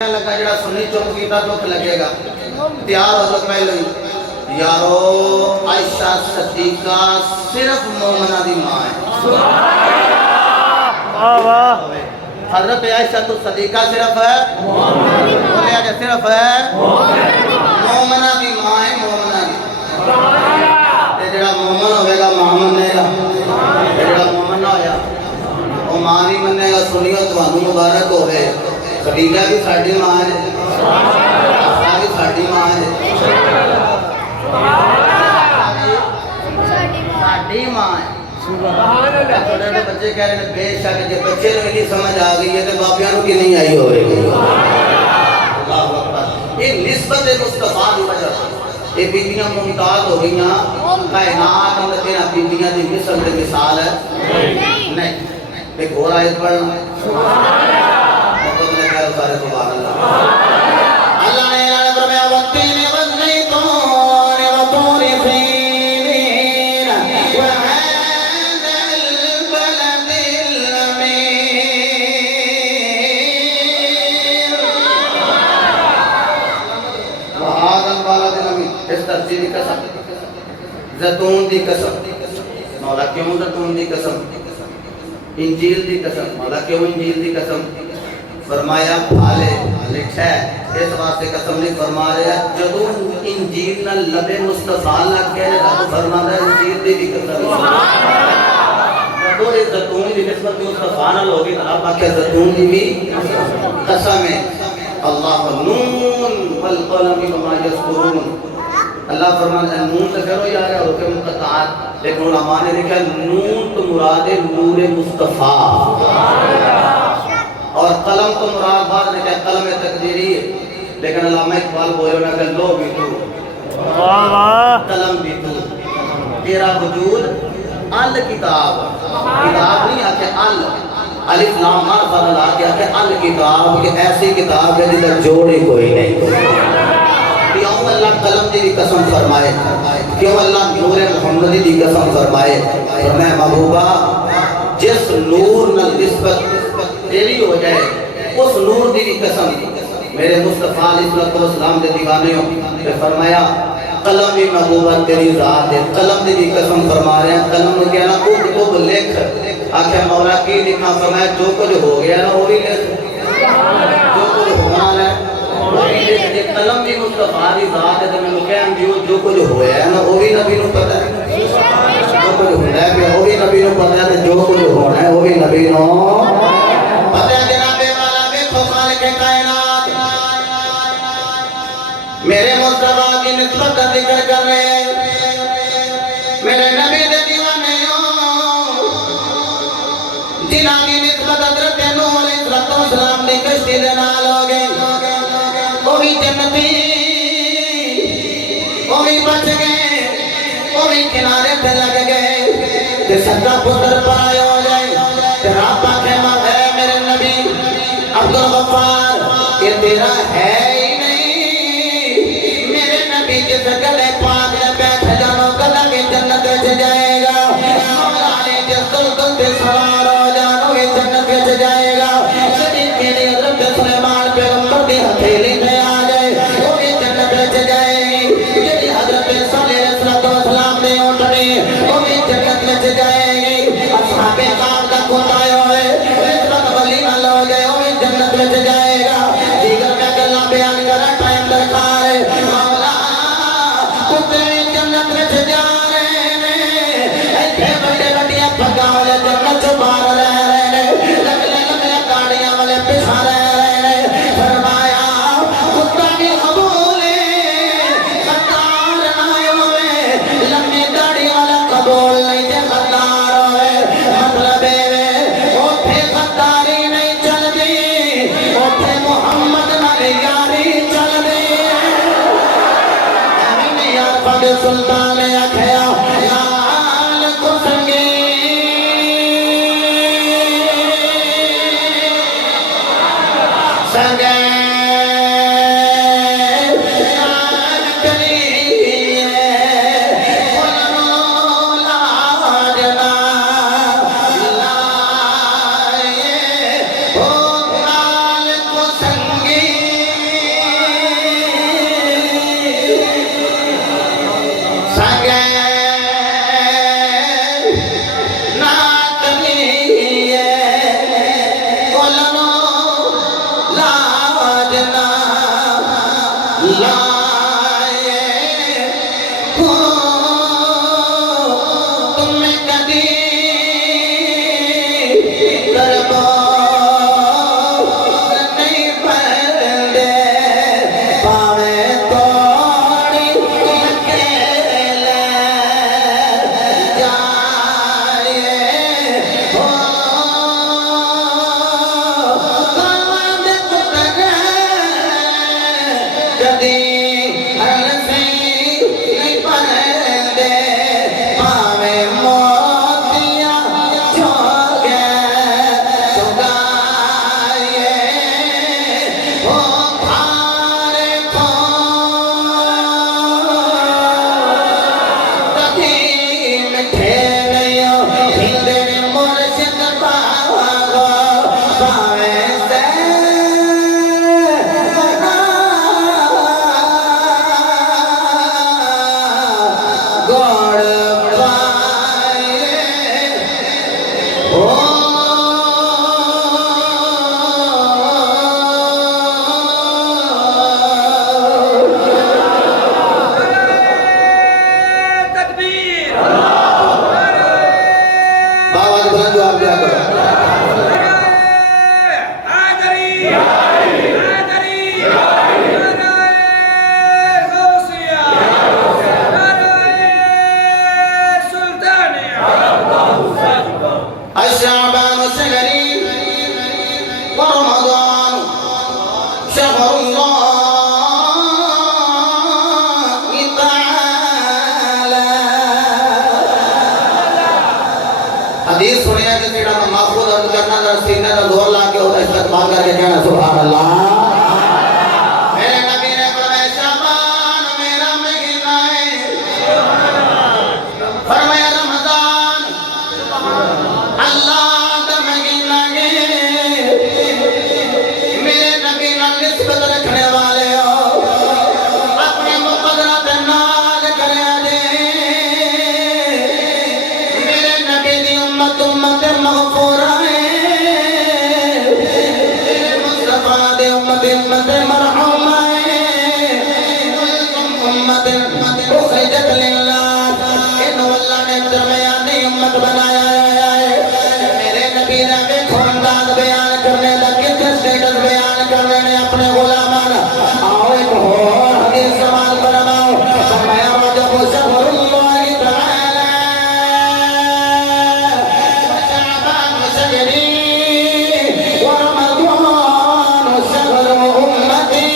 لگا جڑا سنی چپ کیتا دکھ لگے گا. تیار ہو تو پہلو ہی یارو عائشہ صدیقہ صرف مومنہ دی ماں ہے. حضرت عائشہ تو صدیقہ صرف ہے بولے آگے صرف ہے مومنہ دی ماں ہے. مومنہ دی جڑا مومن ہوئے گا محمد نے گا جڑا مومن نہ ہویا وہ ماں نہیں مننے گا. سنیو توانو مبارک ہوئے خدیجہ بھی ساڑھی ماں ہے عائشہ بھی ساڑھی ماں ہے ساڑھی ماں ہے. تھوڑے نے بچے کہہ رہے ہیں بے شک جب بچے نے نہیں سمجھ آ گئی ہے تو باپیانوں کی نہیں آئی ہوئے گی. اللہ اکبر. یہ نسبت مصطفیٰ دی وجہ سے یہ بیبیاں ممتاز ہو گئی ہیں. کائنات اندر تیرا بیبیاں دی مثل دے مثال ہے نہیں. ایک اور آیت پڑھنا سارے سبحان اللہ. اللہ نے اعلان فرمایا والتین والزیتون وطور سینین وهذا البلد الامین وهذا البلد الامین. اس ترتیب کی قسم زیتون دی قسم مولا کیوں زیتون دی قسم. انجیل دی قسم مولا کیوں انجیل دی قسم. فرمایا بھالے لکھا ہے اس واسطے قسم نہیں فرما رہا جدو انجیل نہ لبے مصطفیٰ لگ گئے تو فرما رہا انجیل دی بھی قسم. جدو اس زیتون دی نسبت مصطفیٰ نہ لوگی تو آپ آکے زیتون دی بھی قسم ہے. اللہ نون والقلم وما یسطرون. اللہ فرماتا ہے نون سے کرو یا رہا حکم قطعات لیکن علماء نے لکھا نون تو مراد نور مصطفیٰ اور قلم تو مراد بعد نے کہا قلم تقدیری ہے لیکن علامہ اقبال بولے انہوں نے لو بھی تو قلم بھی تو تیرا وجود ال کتاب کتاب نہیں آکے ال الف لام مر فرل آکے آکے ال کتاب کہ ایسی کتاب ہے جدھر جوڑی کوئی نہیں. کیوں اللہ قلم دی قسم فرمائے کیوں اللہ نور محمدی دی قسم فرمائے. فرمائے محبوبہ جس نور نہ نسبت تیری ہو جائے اس نور دی قسم میرے مصطفیٰ علیہ السلام دے دیوانے ہوں کہ فرمایا قلم بھی محبوبہ تیری ذات ہے. قلم دی قسم فرما رہے ہیں قلم نے کہنا اکتب لکھ آخر مولا کی لکھا. فرمایا جو کچھ ہو گیا نا وہ بھی لکھ جو کچھ ہونا ہے وہ بھی لکھ. قلم بھی مصطفیٰ دی ذات ہے تو میں نے کہا جو کچھ ہویا ہے نا وہ بھی نبی نو پتہ ہے جو کچھ ہونا ہے وہ بھی نبی نو پتہ ہے جو کچھ ہونا ہے وہ بھی نبی نو پتہ ہے. جناب والا دیکھو خالق کائنات میرے مصطفیٰ کی نسبت کا ذکر کر رہے ہیں. میرے نبی دے دیوانے ہو جنہاں کی نسبت حضرت نوح علیہ السلام نے کشتی دے نال ہو گئی وہ بھی جنتی وہ بھی بچ گئے وہ بھی کنارے پہ لگ گئے کہ سچا پتر پائے ہو جائے تیرا پاکے ماں ہے میرے نبی عبدالغفار یہ تیرا ہے ہی نہیں. میرے نبی جس گلے پاک نے بیٹھ جانو گلہ کی جنت وچ جائے گا. مولا نے جس دلدل پہ سوار ہو جانو یہ جنت وچ جائے گا. شدید کے لیے حضرت سلیمان پیغمبر کی ہتھیلی میں آ جائے وہ بھی جنت وچ جائے گی. جدی حضرت صالح علیہ السلام نے اٹھنی وہ بھی جنت وچ جائے گی. اصحاب کعب کا کھوتائے ہوئے رسلت ولی نہ لو گئے وہ بھی جنت وچ جائے گا. دیگر میں گلہ بیان کرا ٹائم درکار ہے. مولا کتے جنت وچ جا رہے ہیں ایتھے بڑے بڑیاں پھگا والے جنت چ باہر رہ رہے ہیں لگلے لگلے گاڑیاں والے پیچھا رہ رہے ہیں. فرمایا کتا بھی قبول ہے خطار نہ ہوئے لمبی داڑھی والا قبول نہیں تے خطار ہوئے. مطلب ہے اوتھے خطاری نہیں چل دی اوتھے محمد نال یاری چل دی. امین یار پاک سلطان نے آکھیا لال کو سنگی سنگے یار کریے خلنو لاجنا لائے ہو لال کو سنگی حدیث سنیا کہ تیرا محفوظ عرض کرنا در سینے در زور لا کے ہوتا استقبال کر کے کہنا سبحان اللہ میرے نبی نے فرمایا شعبان میرا مہینہ ہے فرمایا رمضان اللہ کا مہینہ ہے میرے نبی نے نسبت رکھنے والے ہو اپنے مقدرات ناز کرے دے میرے نبی دی امت مغفورہ ہے مصطفیٰ دے امت مرحومہ ہے امت اخرجت للہ انہو اللہ نے درمیانی امت بنایا ہے میرے نبی نے بھی خوانداد بیان کرنے لگے سٹیٹس بیان کرنے نے اپنے غلامان آؤ ایک ہو حدیث سوال فرماؤ فرمایا وجب شہر اللہ تعالی وشعبان وشجری ورمضان شہر امتی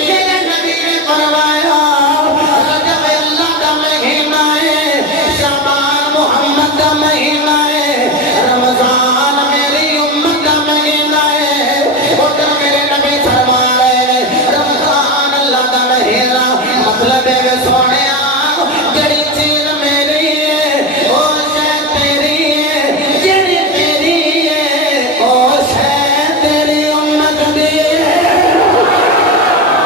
میرے نبی نے فرمایا رجب اللہ کا مہینہ ہے شعبان محمد کا مہینہ ہے رمضان میری امت کا مہینہ ہے اور میرے نبی فرما رہے رمضان اللہ کا مہینہ مطلب ہے کہ سونے جڑی چیز میری ہے او شے تیری ہے جڑی تیری ہے او شے تیری امت دی ہے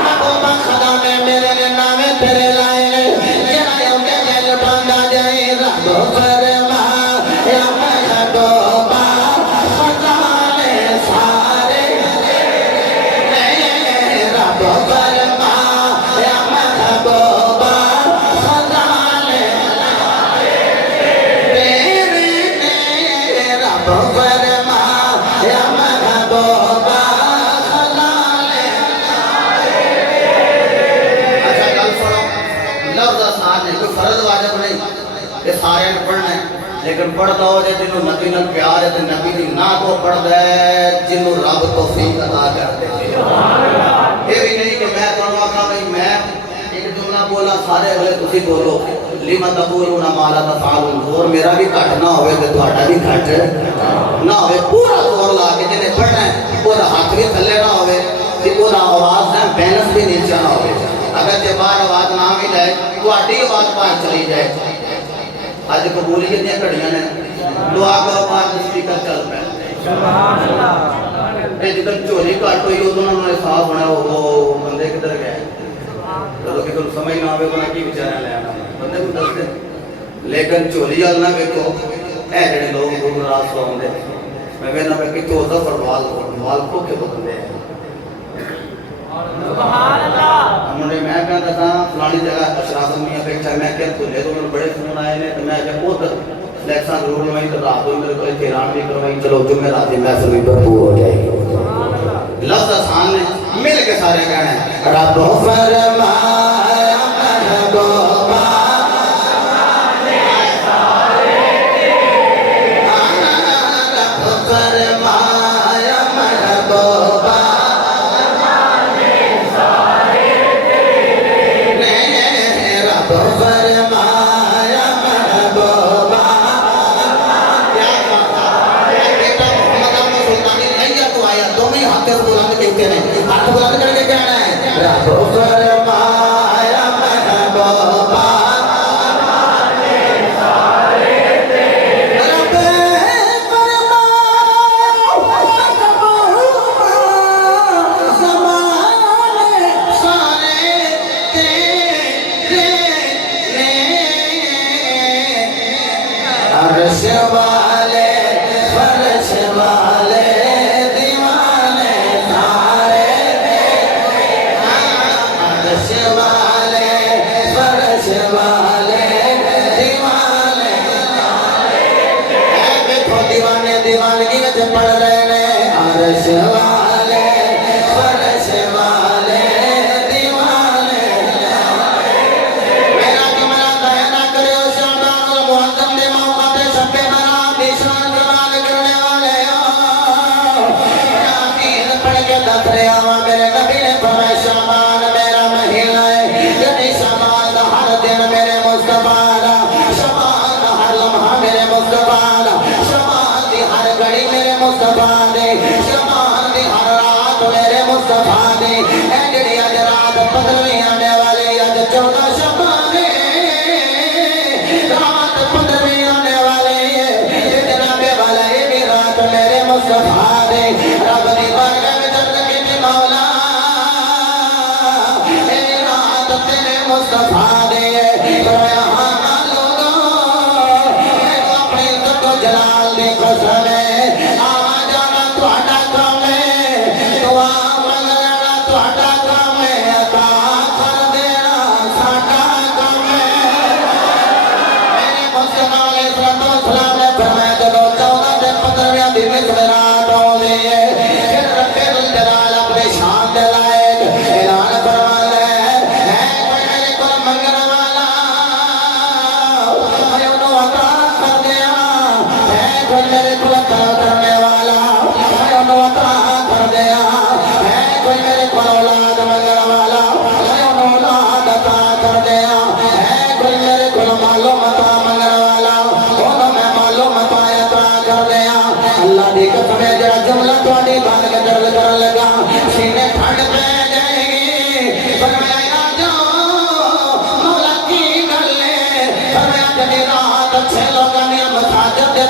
محبوبہ خدا میں میرے نام تیرے لائے جڑا یوں کے جل باندا جائے رب فرما یا محبوبہ خدا نے سارے رب فرما یا محبوبہ خدا نے رب فرما یا محبوبہ خدا نے اچھا گل سنو لفظ آسان ہے کوئی فرض واجب نہیں یہ سارے نے پڑھنا ہے لیکن پڑھتا ہو جائے جنہوں نبی نال پیار ہے تو نبی دی نا کو پڑھتا ہے جنہوں رب توفیق عطا کرتے ہیں یہ بھی نہیں کہ میں تمہیں آکھا بھئی میں ایک جملہ بولا سارے اگلے تسی بولو لما تقولون ما لا تفعلون زور میرا بھی گھٹ نہ ہوئے تو تہاڈا بھی گھٹ نہ ہوئے پورا زور لا کے جنہیں پڑھنا ہے وہ ہاتھ بھی تھلے نہ ہوئے کہ وہ آواز ہے بیلنس بھی نیچے نہ ہوئے اگر جب بار آواز نہ بھی جائے تو آٹھی آواز باہر چلی جائے آج قبولیت دیا کڑیاں نے دعا کرو پاس سپیکر چل پہ جدھر چوری کٹ ہوئی ادھر انہوں نے صاف ہونا وہ بندے کدھر گئے تو کسی کو سمجھ نہ آئے بنا کی بیچارہ لے آنا بندے کو دس دے لیکن چوری وال نہ ویکھو اے جڑے لوگ دور راس کو آندے میں کہنا پہ کتوں ظفر وال کو کے بندے ہیں سبحان اللہ والی جگہ اشراف میاں بیٹھا میں کہ تو لے تو بڑے فون آئے نے میں کہ ادھر لیکساں ضرور لوائی تو رات کو ادھر کوئی تیران بھی کروائی چلو جمعرات کی محفل بھی بھرپور ہو جائے گی لفظ آسان نے مل کے سارے کہنا ہے رب فرمایا محبوبہ ہاتھ بلند کر کے کہنا ہے رب فرمایا محبوبہ رب فرمایا زمانے سارے تیرے عرش والے فرش والے دیوانگی میں جب پڑھ رہے ہیں عرش والے فرش والے دیوانے میرا جملہ بیان کرے ہو شعبان المعظم دے موقع پہ شب برا بیشان جمال کرنے والے یامین پڑھ کے دفرے آوا میرے نبی نے فرمائے شعبان میرا مہینہ ہے یعنی شعبان ہر دن میرے مصطفیٰ شعبان ہر لمحہ میرے مصطفیٰ ہر گھڑی میرے مصطفیٰ دے شمان دی ہر رات میرے مصطفیٰ دے اے جڑی آج رات 15ویں آنے والے آج 14 شبان دے رات 15ویں آنے والے یہ جناب والا یہ بھی رات میرے مصطفیٰ دے رب دی بارگاہ میں درد کی بھی مولا اے رات تیرے مصطفیٰ دے فرمایا ہاں لوگوں اے اپنی عزت کو جلال دے قسم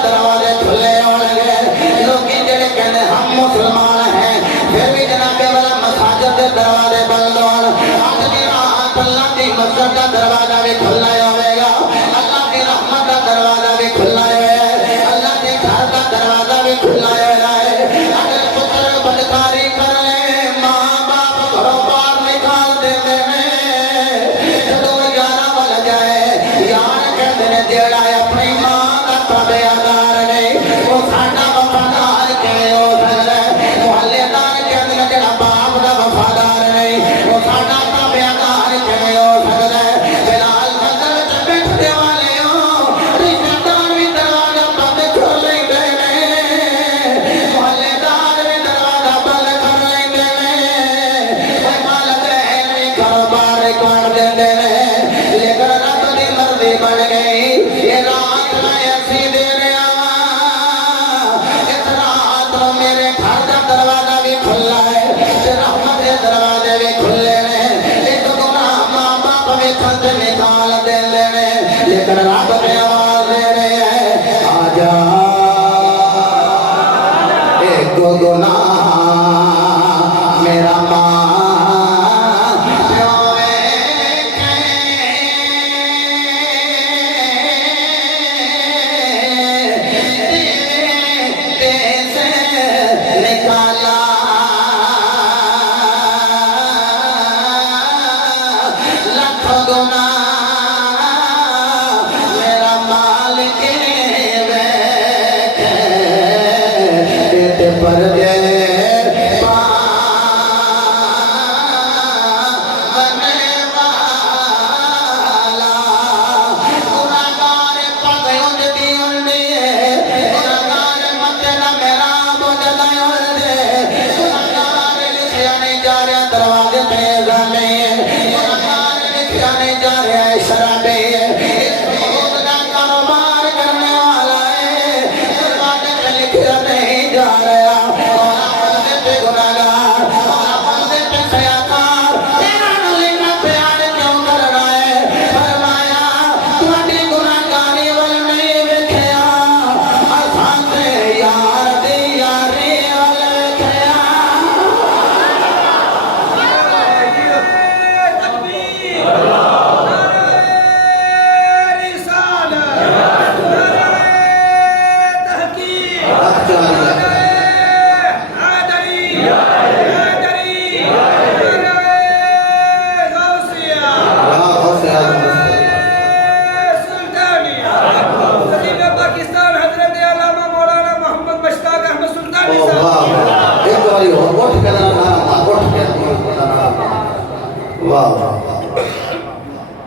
دروازے کھلے ہونے گئے لوگی جڑے کہنے ہم مسلمان ہیں پھر بھی جناب والا مساجد دے دروازے بند ہون آج دی رات اللہ دی مسجد کا دروازہ بھی کھلا ہوئے گا اللہ دی رحمت کا دروازہ بھی کھلا ہے اللہ دی گھر کا دروازہ بھی کھلا ہے اگر پتر بدکاری کر لے ماں باپ گھروں باہر نکال دیتے ہیں جدو 11 بج جائے یار کہتے ہیں جیڑا اپنی ماں کا تابعدار نہیں وہ ساڈا وفادار کیویں ہو سکدا ہے محلے دار کہندے نے جڑا باپ دا وفادار نہیں وہ ساڈا تابعدار کیویں ہو سکدا ہے بلال منزل تے بیٹھے والے ہو رشتہ دار بھی دروازہ بند کر لیندے نے محلے دار بھی دروازہ بند کر لیندے نے اے مالک ہے کاروبار کر دیندے نے لیکن رب دی مرضی بن گئی یہ رات میں ایسی دے رہا اس رات میرے گھر کا دروازہ بھی کھلا ہے رحمت کے دروازے بھی کھلے نے ایک گناہ ماں باپ بھی کھند نکال دے نے لیکن رب میں آواز دے رہے ہیں آجا ایک گناہ میرا ماں لکھ جا رہا دروازے پہ اذانے قرآن لکھا نہیں جا رہا ہے شرابے بہت کا کاروبار کرنے والا ہے دروازے پہ لکھا نہیں جا رہا بندے پہ گناہگار بندے پہ خیاطار تیرا نظر پیار کیوں کرنا ہے فرمایا تمہاری گناہگاری وال نہیں ویکھیا اساں تے یار دی یاری وال ویکھیا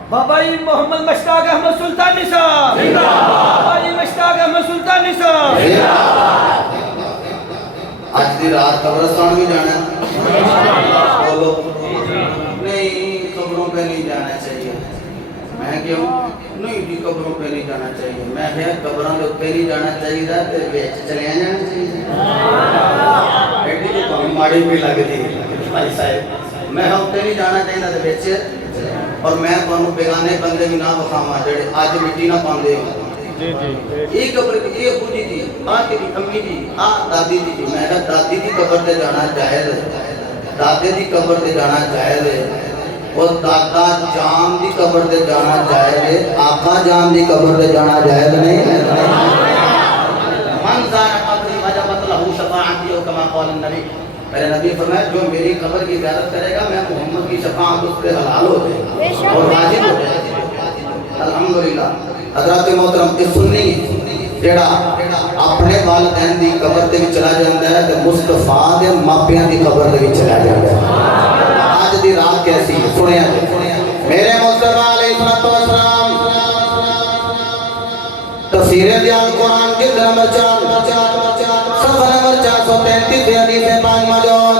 بابا جی محمد مشتاق احمد سلطانی صاحب بابا جی مشتاق احمد سلطانی صاحب آج دی رات قبرستان بھی جانا ہے بولو نہیں قبروں پہ نہیں جانا چاہیے میں کیوں نہیں جی قبروں پہ نہیں جانا چاہیے میں کیا قبروں پہ نہیں جانا چاہیے تھا تو بیچ چلے جانا چاہیے بیٹی تو کمی ماڑی بھی لگ دی بھائی صاحب میں ہم پہ نہیں جانا چاہیے تھا تو بیچ اور میں تمہیں بیگانے بندے بھی نہ بخاواں جڑے آج مٹی نہ پاندے ہو یہ قبر یہ ابو جی دی تیری امی دی دادی دی میں کہا دادی دی قبر تے جانا جائز ہے دادے دی قبر تے جانا جائز ہے اور دادا جان دی قبر تے جانا جائز ہے آقا جان دی قبر تے جانا جائز نہیں من زار قبری وجبت لہ شفاعتی او کما قال النبی میرے نبی فرمایا جو میری قبر کی زیارت کرے گا میں محمد کی شفاعت اس پہ حلال ہو جائے اور واجب ہو جائے الحمدللہ حضرات محترم اس سنی جیڑا اپنے والدین دی قبر تے بھی چلا جاندہ ہے تے مصطفیٰ دے ماپیاں دی قبر تے بھی چلا جاندہ ہے آج دی رات کیسی ہے سنیا جائے میرے مصطفیٰ علیہ السلام تفسیر دیال قرآن کے نمبر 4 نمبر 433 حدیث پاک موجود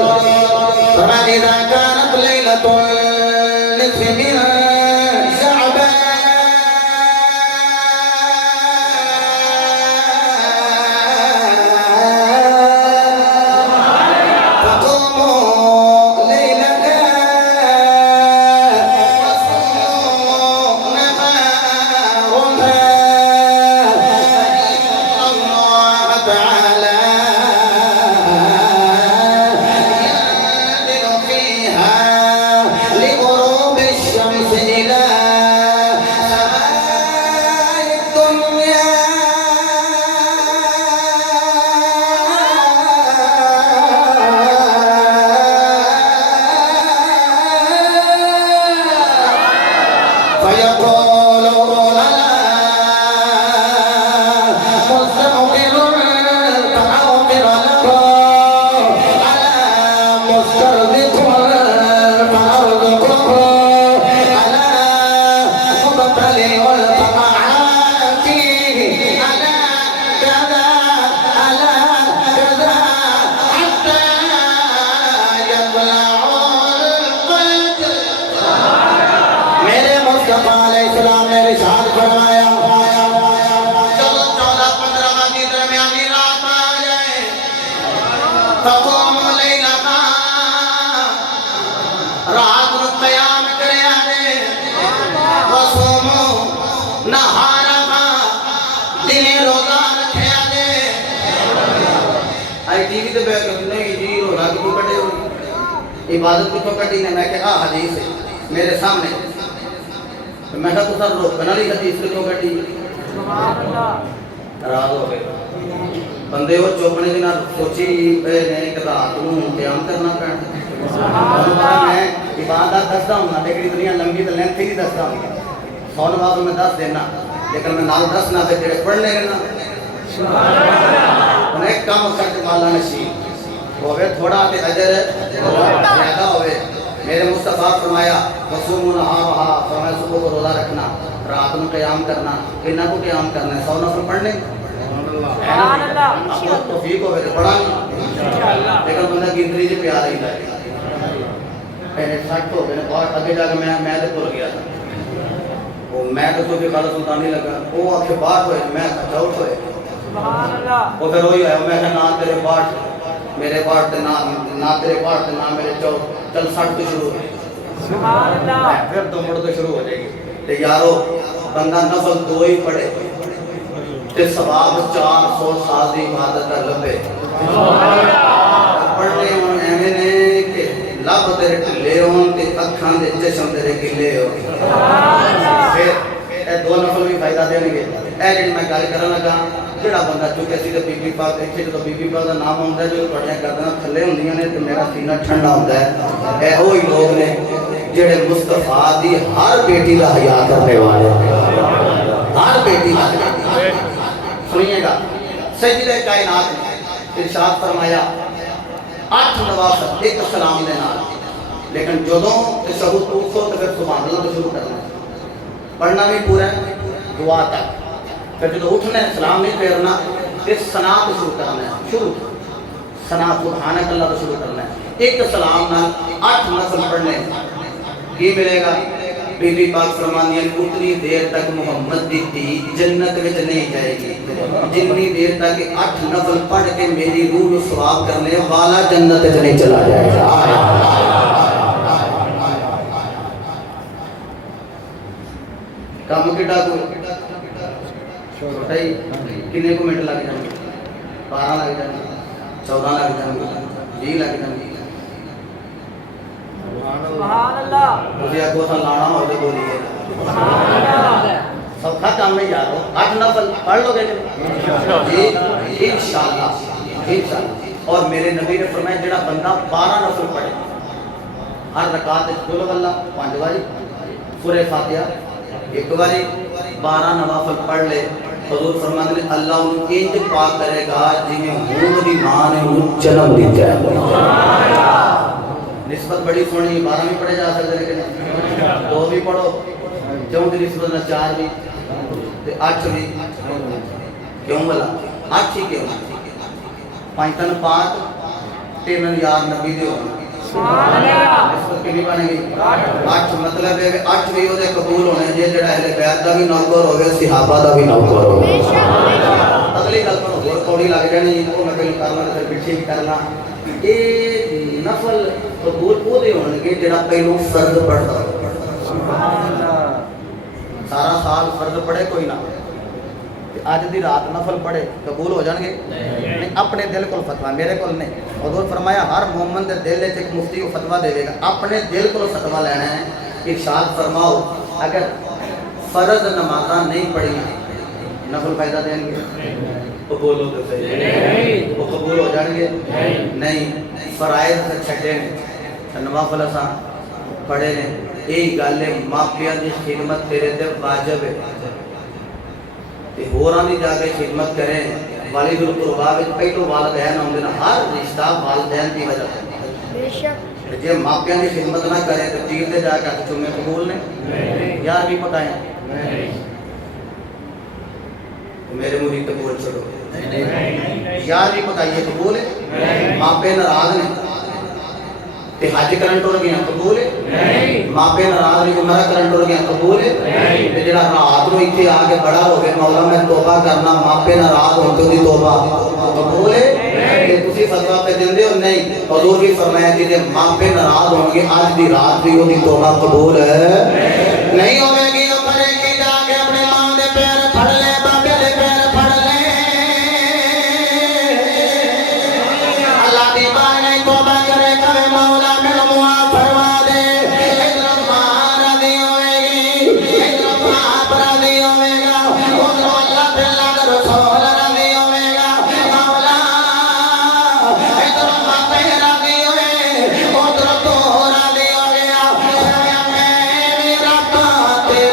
فرمایا اذا كانت ليلة النصف من شعبان فقوموا ليلها وصوموا نهارها الله تعالى لغروب الشمس إلى سماء الدنيا فيقولون لنا مستغفر فأغفر له ألا مسترزق فأرزقه ألا مبتلي فأعافي ألا كذا ألا كذا حتى يطلع الفجر میرے مصطفیٰ علیہ السلام نے ارشاد فرمایا جب 14-15 کی درمیانی رات آ جائے فقوموا لیلہا رات کو قیام کرے آنے وصوموا نہارہا دن روزہ رکھے آنے آئی ٹی وی تے بیٹھ نہیں جی روزہ کتوں کٹے ہوئی عبادت کتوں کٹی نے میں کہا حدیث ہے میرے سامنے میں کہا تو سر روکنا نہیں حدیث کتوں کٹی ناراض ہو گئے بندے وہ چوپنے دینا سوچی پہ نہیں کہ رات کو قیام کرنا پڑنا میں عبادت دستا ہوں لیکن اتنی لمبی تو لینتھی نہیں دستا ہوں 100 نمازوں میں 10 دینا لیکن میں نال 10 نہ دے تیرے پڑھنے گا انہیں کم کرت مالا نشید ہوئے تھوڑا تے اجر زیادہ ہوئے میرے مصطفیٰ فرمایا وصوموا نہارہا فرمایا صبح کو روزہ رکھنا رات میں قیام کرنا کنہ کو قیام کرنا ہے 100 نفل پڑھنے توفیق ہوئے تو پڑھا نہیں لیکن بندہ گنتری جو پیار ہی لائے پہلے 60 ہو گئے اور اگے جا کے میں تو بھول گیا تھا وہ میں تو کوئی خالہ سلطانی لگا وہ آ کے باہر ہوئے میں چوٹ ہوئے سبحان اللہ وہ پھر وہی ہوا میں کہ نہ تیرے باہر میرے باہر تے نہ تیرے باہر تے نہ میرے چوٹ چل 60 تو شروع ہو سبحان اللہ پھر تو مڑ تو شروع ہو جائے گی تے یارو بندہ نفل 2 ہی پڑھے تے ثواب 400 سال دی عبادت دا لبے پڑھنے ہوں ایویں نے کہ لب تیرے ٹلے ہون تے اکھاں دے چشم تیرے گلے ہون پھر اے 2 نفل بھی فائدہ دین گے اے جڑی میں گل کرن لگا جڑا بندہ چونکہ سی تے بی بی پاک ایتھے جو بی بی پاک دا نام ہوندا ہے جو پڑھیا کردا تھلے ہوندیاں نے تے میرا سینہ ٹھنڈا ہوندا ہے اے وہی لوگ نے جڑے مصطفیٰ دی ہر بیٹی دا حیا کرنے والے ہر بیٹی دا سنیے گا سیدہ کائنات نے ارشاد فرمایا 8 نوافل ایک سلام دے نال لیکن جدوں تشہد اٹھو تے پھر سبحان اللہ تو شروع کرنا پڑھنا بھی پورا ہے دعا تک پھر جدوں اٹھنا ہے سلام نہیں پھیرنا پھر ثنا تو شروع کرنا ہے شروع ثنا سبحانک اللہ تو شروع کرنا ہے ایک سلام نال 8 نفل پڑھنے یہ ملے گا بی بی پاک فرماندی ہیں اتنی دیر تک محمد دی دھی جنت وچ نہیں جائے گی جتنی دیر تک 8 نفل پڑھ کے میری روح کو ثواب کرنے والا جنت وچ نہیں چلا جائے گا کام کیڑا کو چھوٹا ہی کنے کو منٹ لگ جائیں 12 لگ جائیں 14 لگ جائیں 20 لگ جائیں سبحان اللہ مجھے کو سا لانا ہو تو بولیے سبحان اللہ سب کا کام نہیں یارو 8 نفل پڑھ لو گے جی انشاءاللہ انشاءاللہ اور میرے نبی نے فرمایا جڑا بندہ 12 نفل پڑھے ہر رکعت وچ قل اللہ 5 باری سورہ فاتحہ ایک باری 12 نوافل پڑھ لے حضور فرماتے ہیں اللہ ان کو انج پاک کرے گا جنہیں ہون دی ماں نے ان جنم دیتا ہے نسبت بڑی سونی 12 بھی پڑھے جا سکتے لیکن 2 بھی پڑھو کیوں دی نسبت نہ 4 بھی تے 8 بھی کیوں بلا 8 ہی کیوں 5 تن 5 3 یار نبی دے ہونا سبحان اللہ نسبت کتنی بنے گی 8 مطلب ہے کہ 8 بھی وہ قبول ہونے جے جڑا اہل بیت دا بھی نوکر ہوے صحابہ دا بھی نوکر ہوے اگلی گل پر اور تھوڑی لگ جانی وہ میں پہلے کرنا تے پیچھے بھی کرنا اے نفل قبول وہ دے ہون گے جڑا پہلو فرض پڑھدا سبحان اللہ سارا سال فرض پڑھے کوئی نہ آج دی رات نفل پڑھے قبول ہو جان گے نہیں اپنے دل کو فتویٰ میرے کو نہیں حضور فرمایا ہر مومن دے دل وچ ایک مفتی کو فتویٰ دے گا اپنے دل کو فتویٰ لینا ہے ارشاد فرماؤ اگر فرض نمازاں نہیں پڑھی نفل فائدہ دیں گے قبول ہو صحیح وہ قبول ہو جان گے نہیں فرائض سے چھڈے نوافل اساں پڑھے نے یہی گل ہے ماپیاں دی خدمت تیرے تے واجب ہے تے ہوراں دی جا کے خدمت کریں والد القربا وچ پہلو والدین ہوندے نے ہر رشتہ والدین دی وجہ سے بے شک جے ماپیاں دی خدمت نہ کرے تے پیر تے جا کے چومے قبول نہیں یار بھی پکائیں نہیں میرے مرید قبول چھوڑو یار بھی پکائیے قبول ہے ماپے ناراض نے تے حج کرن ٹر گیا قبول ہے ماپے ناراض نہیں عمرہ کرن ٹر گیا قبول ہے تے جڑا رات نو ایتھے آ کے بڑا ہو گیا مولا میں توبہ کرنا ماپے ناراض ہو تو دی توبہ قبول ہے تے تسی فتویٰ پہ دیندے ہو نہیں حضور بھی فرمایا کہ جے ماپے ناراض ہوں گے آج دی رات بھی دی توبہ قبول ہے نہیں ہوے گی پرے کی جا کے اپنے ماں دے پیر پھڑ لے بابے دے پیر پھڑ لے اللہ دی بار نہیں توبہ کرے کرے مولا میرا معاف فرما دے ادھر ماں راضی ہوے گی ادھر باپ راضی ہوے گا ادھر اللہ پہ اللہ کا رسول راضی ہوے گا مولا ادھر باپے راضی ہوئے ادھر تو راضی ہو گیا میں میرا پاتے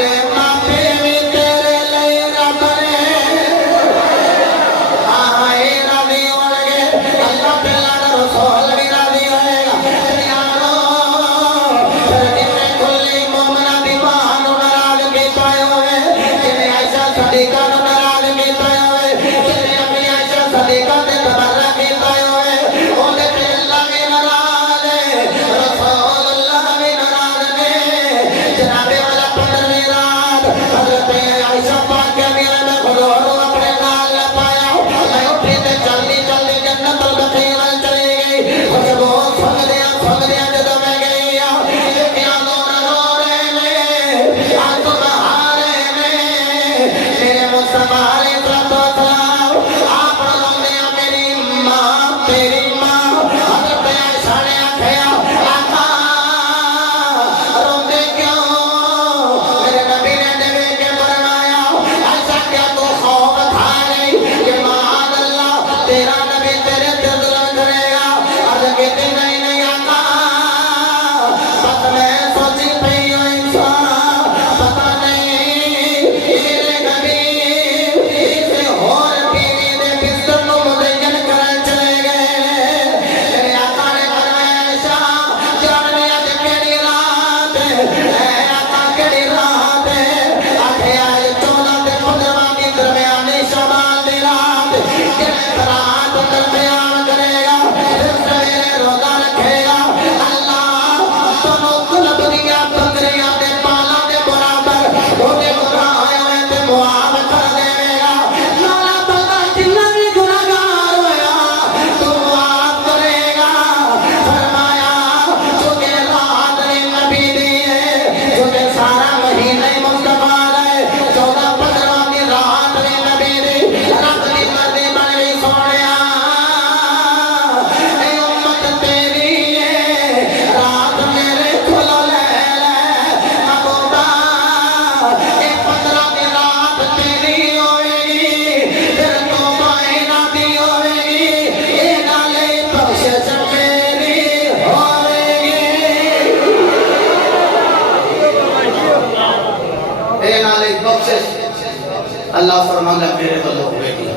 بخشش اللہ فرماتا ہے میرے بندوں ہوئے گی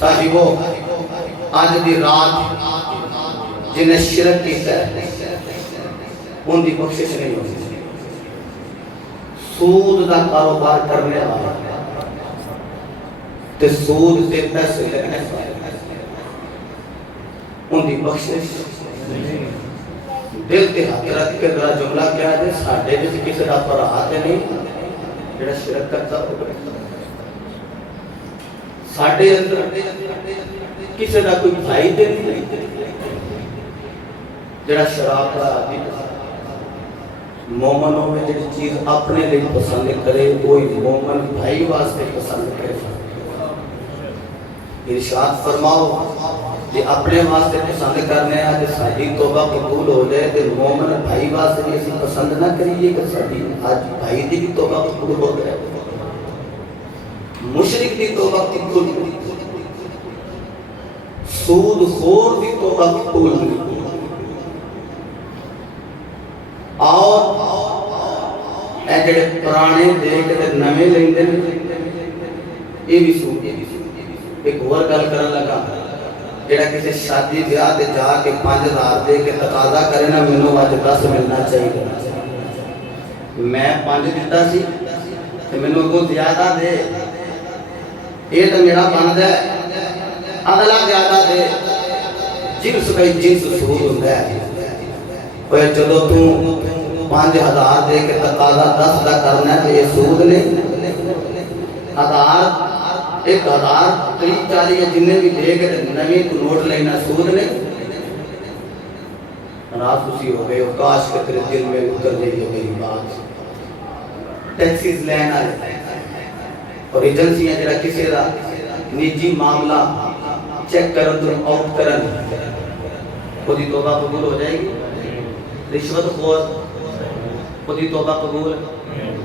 صاحبو آج دی رات جنہیں شرک کیتا ہے ان دی بخشش نہیں ہوتی سود دا کاروبار کرنے والا تے سود تے پیسے لینے والے ان دی بخشش دل تے حقیقت کے ذرا جملہ کیا ہے ساڑھے جیسے کسی دا پر آتے نہیں جڑا شرک کرتا ہو ساڑھے اندر کسی دا کوئی بھائی دے نہیں جڑا شراب کا آدھی مومنوں میں جڑی چیز اپنے لئے پسند کرے وہی مومن بھائی واسطے پسند کرے ارشاد فرماؤ کہ اپنے واسطے پسند کرنے ہیں کہ ساڑھی توبہ قبول ہو جائے کہ مومن بھائی واسطے بھی اسی پسند نہ کریے کہ ساڑھی آج بھائی دی بھی توبہ قبول ہو جائے مشرک دی توبہ قبول سود خور دی توبہ قبول اور اے جڑے پرانے دیکھ تے نویں لیندے یہ بھی سود ایک اور گل کرن لگا جڑا کسی شادی بیاہ تے جا کے 5000 دے کے تقاضا کرے نا مینوں اج 10 ملنا چاہیے میں 5 دیتا سی تے مینوں کو زیادہ دے یہ تو میرا بند ہے اگلا زیادہ دے جنس کا جنس سود ہوتا ہے اور جدو تو 5000 دے کے تقاضا 10 دا کرنا ہے تو یہ سود نہیں 1000 30 40 جنہیں بھی دے کے نویں تو نوٹ لینا سود نہیں رات اسی ہو گئے کاش کے تیرے دل میں اتر دے یہ میری بات ٹیکسیز لینا ہے اور ایجنسیاں جڑا کسی دا نجی معاملہ چیک کرن تو آؤٹ کرن خودی توبہ قبول ہو جائے گی رشوت خور خودی توبہ قبول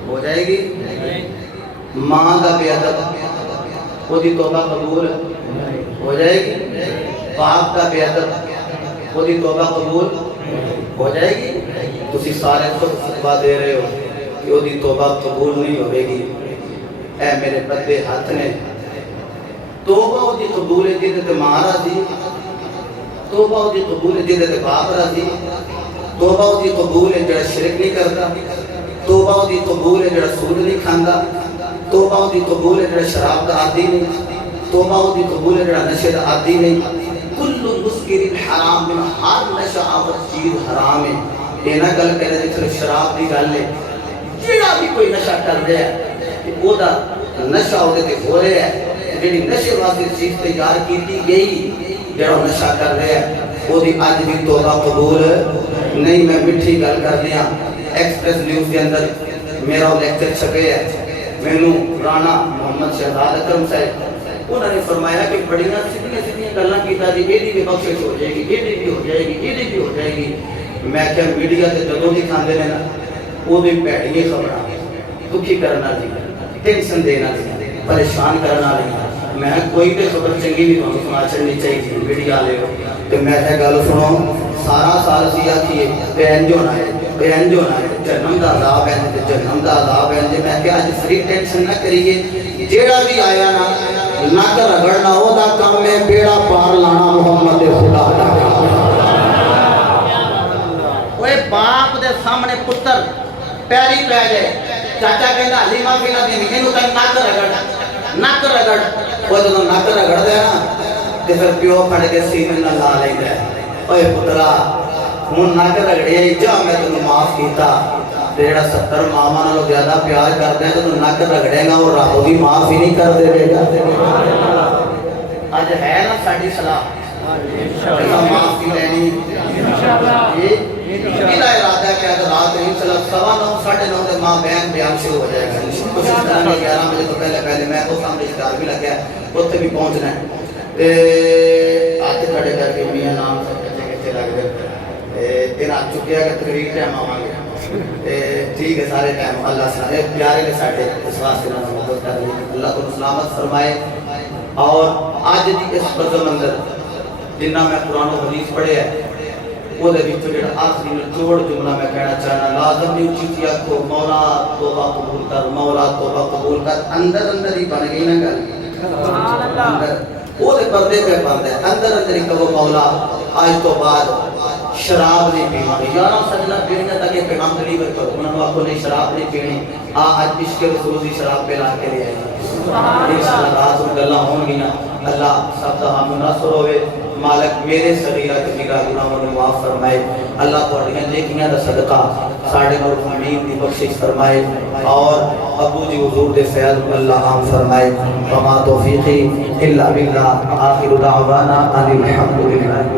ہو جائے گی ماں کا بے ادب خودی توبہ قبول ہو جائے گی باپ کا بے ادب خودی توبہ قبول ہو جائے گی تسی سارے خود فتویٰ دے رہے ہو کہ خودی توبہ قبول نہیں ہوئے گی اے میرے بدے ہاتھ نے توبہ ہوتی قبول ہے جیدے ماں راضی توبہ ہوتی قبول ہے جیدے باپ راضی توبہ ہوتی قبول ہے جڑا شرک نہیں کرتا توبہ ہوتی قبول ہے جڑا سود نہیں کھاندا توبہ ہوتی قبول ہے جڑا شراب کا عادی نہیں توبہ ہوتی قبول ہے جڑا نشے کا عادی نہیں کل مسکر حرام میں ہر نشہ آور چیز حرام ہے یہ نہ گل کہہ رہے جس شراب دی گل ہے جڑا بھی کوئی نشہ کر رہا ہے کہ وہ دا نشہ ہوتے تے ہو رہے ہیں جڑی نشے واسطے چیز تیار کیتی گئی جڑا نشہ کر رہے ہیں وہ دی آج بھی توبہ قبول نہیں میں مٹھی گل کر دیا ایکسپریس نیوز کے اندر میرا لیکچر چھپے ہے مینوں رانا محمد شہزاد اکرم صاحب انہوں نے فرمایا کہ بڑیاں سیدھیاں گلاں کیتا جی یہ بھی بخشش ہو جائے گی یہ بھی ہو جائے گی یہ بھی ہو جائے گی میں کیا میڈیا تے جدوں دی کھاندے نے نا وہ بھی پیڑیاں خبراں دکھی کرنا دی ٹینشن دینا دی پریشان کرنا دی میں کوئی تے خبر چنگی نہیں تمہیں سنا چڑنی چاہیے میڈیا لے ہو تو میں تے گل سنو سارا سال سی آکھیے بین جو نہ ہے جنم دا عذاب ہے جنم دا عذاب ہے میں کہ آج فری ٹینشن نہ کریے جیڑا بھی آیا نا نک رگڑنا ہو دا کم میں بیڑا پار لانا محمد خدا دا کوئی باپ دے سامنے پتر پیری پہ جائے چاچا کہنا علی معافی نہ دینی انہوں تک نک رگڑ وہ جدو نک رگڑ دے نا کہ پھر پیو پھڑ کے سینے نہ لا لیں گے اوے پترا ہوں نک رگڑے جا میں تمہیں معاف کیتا تیرا 70 ماما نالوں زیادہ پیار کرتے ہیں تو نک رگڑے گا اور رب بھی معاف ہی نہیں کر دے گا آج ہے نا ساڈی صلاح معافی لینی میرا ارادہ ہے کہ اگر رات انشاءاللہ 9:15 9:30 کے ماں بہن بیان شروع ہو جائے گا کوشش کریں گے 11 بجے تو پہلے میں وہ سامنے اشتہار بھی لگا ہے اتنے بھی پہنچنا ہے آج کھڑے کر کے میاں نام سے کچے لگ گئے دن آ چکے ہیں کہ تقریر ٹائم آواں گے ٹھیک ہے سارے ٹائم اللہ سارے پیارے کے ساٹھے اس واسطے نہ محبت کر لی اللہ کو سلامت فرمائے اور آج دی اس بزم اندر جنہ میں قرآن و حدیث پڑھے ہے وہ دے وچ جڑا آخری نچوڑ جملہ میں کہنا چاہنا لازم نہیں اچھی آکھو مولا توبہ قبول کر مولا توبہ قبول کر اندر اندر ہی بن گئی نا گل سبحان اللہ اندر وہ دے پردے پہ پردے اندر اندر ہی کہو مولا آج تو بعد شراب نہیں پینی یارو سجنا پینی تاکہ پیغام ڈلیور کرو انہوں نے آپ کو نہیں شراب نہیں پینی آج عشق رسول کی شراب پہ لا کے لے آئی انشاءاللہ رات اور گلہ ہوں گی نا اللہ سب دا ہم مناصر ہوئے مالک میرے صغیرہ کبیرہ گناہوں نے معاف فرمائے اللہ کو اڑیاں نیکیاں دا صدقہ ساڑھے مرحومین دی بخشش فرمائے اور ابو جی حضور دے فیض اللہ عام فرمائے وما توفیقی الا باللہ آخر دعوانا ان الحمدللہ